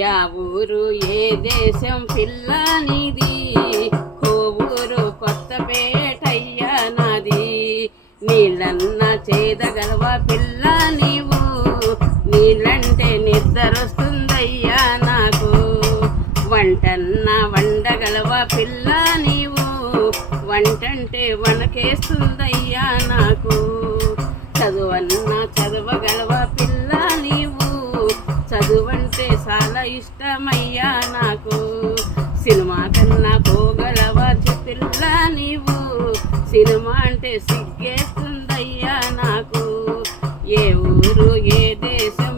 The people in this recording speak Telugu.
యా ఊరు ఏ దేశం పిల్ల నీది, కోవూరు కొత్తపేటయ్యా నాది. నీళ్ళన్న చేదగలవ పిల్ల నీవు, నీళ్ళంటే నిద్రొస్తుందయ్యా నాకు. వంటన్న వండగలవ పిల్ల నీవు, వంటంటే వనకేస్తుందయ్యా నాకు. చదువన్న చదవగలవ పిల్ల నీవు, చదువంటే చాలా ఇష్టమయ్యా నాకు. సినిమా కన్నా పోగలవ పిల్ల నీవు, సినిమా అంటే సిగ్గేస్తుందయ్యా నాకు. ఏ ఊరు ఏ దేశం